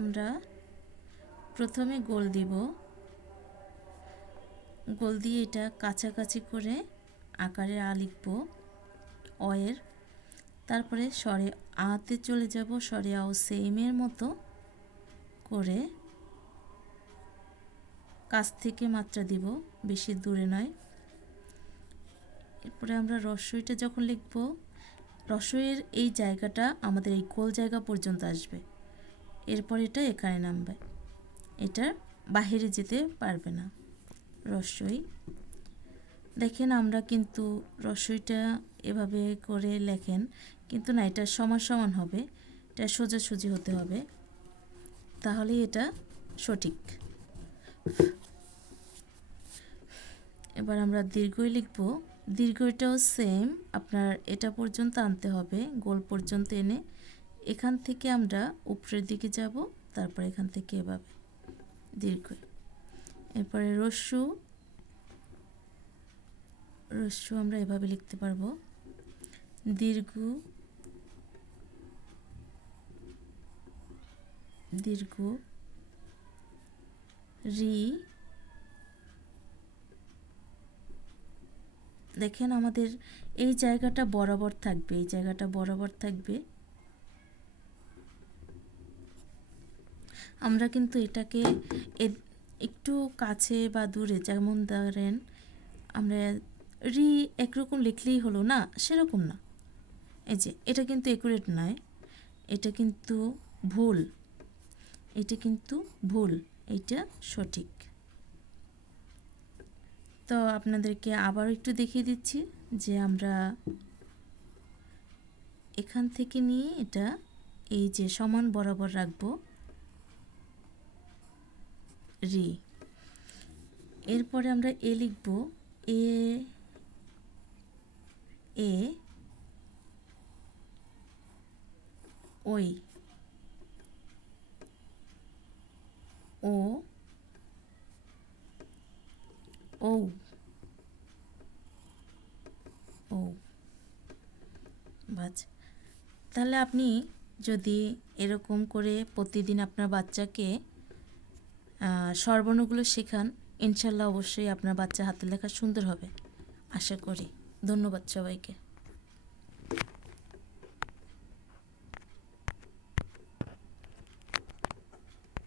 আমরা প্রথমে গোল দিব। গোল দিয়ে এটা কাছাকাছি করে আকারে আ লিখব। অয়ের তারপরে স্বরে আতে চলে যাব, স্বরে আও সেমের মতো করে কাছ থেকে মাত্রা দিব, বেশি দূরে নয়। এরপরে আমরা রসইটা যখন লিখব, রসইয়ের এই জায়গাটা আমাদের এই গোল জায়গা পর্যন্ত আসবে। এরপর এটা এখানে নামবে। এটা বাহিরে যেতে পারবে না। রসই। দেখেন আমরা কিন্তু রসইটা এভাবে করে লেখেন, কিন্তু না, এটা সমান সমান হবে। এটা সোজাসুজি হতে হবে। তাহলেই এটা সঠিক। এবার আমরা দীর্ঘই লিখব। দীর্ঘটাও সেম আপনার এটা পর্যন্ত আনতে হবে, গোল পর্যন্ত এনে এখান থেকে আমরা উপরের দিকে যাব, তারপর এখান থেকে এভাবে, দীর্ঘ। এরপরে রস্যু রস্যু আমরা এভাবে লিখতে পারব। দীর্ঘ দীর্ঘ, রি, দেখেন আমাদের এই জায়গাটা বরাবর থাকবে, এই জায়গাটা বরাবর থাকবে। আমরা কিন্তু এটাকে একটু কাছে বা দূরে, যেমন ধরেন আমরা রি একরকম লিখলেই হলো না, সেরকম না। এই যে, এটা কিন্তু একুরেট নয়, এটা কিন্তু ভুল, এটা কিন্তু ভুল, এটা সঠিক। তো আপনাদেরকে আবার একটু দেখিয়ে দিচ্ছি যে আমরা এখান থেকে নিয়ে এটা এই যে সমান বরাবর রাখব। রি। এরপরে আমরা এ লিখব এ এ, ওই, ও ও ও বাজ তাহলে আপনি যদি এরকম করে প্রতিদিন আপনার বাচ্চাকে স্বরবর্ণগুলো শেখান। ইনশাল্লাহ অবশ্যই আপনার বাচ্চা হাতের লেখা সুন্দর হবে। আশা করি। ধন্যবাদ সবাইকে।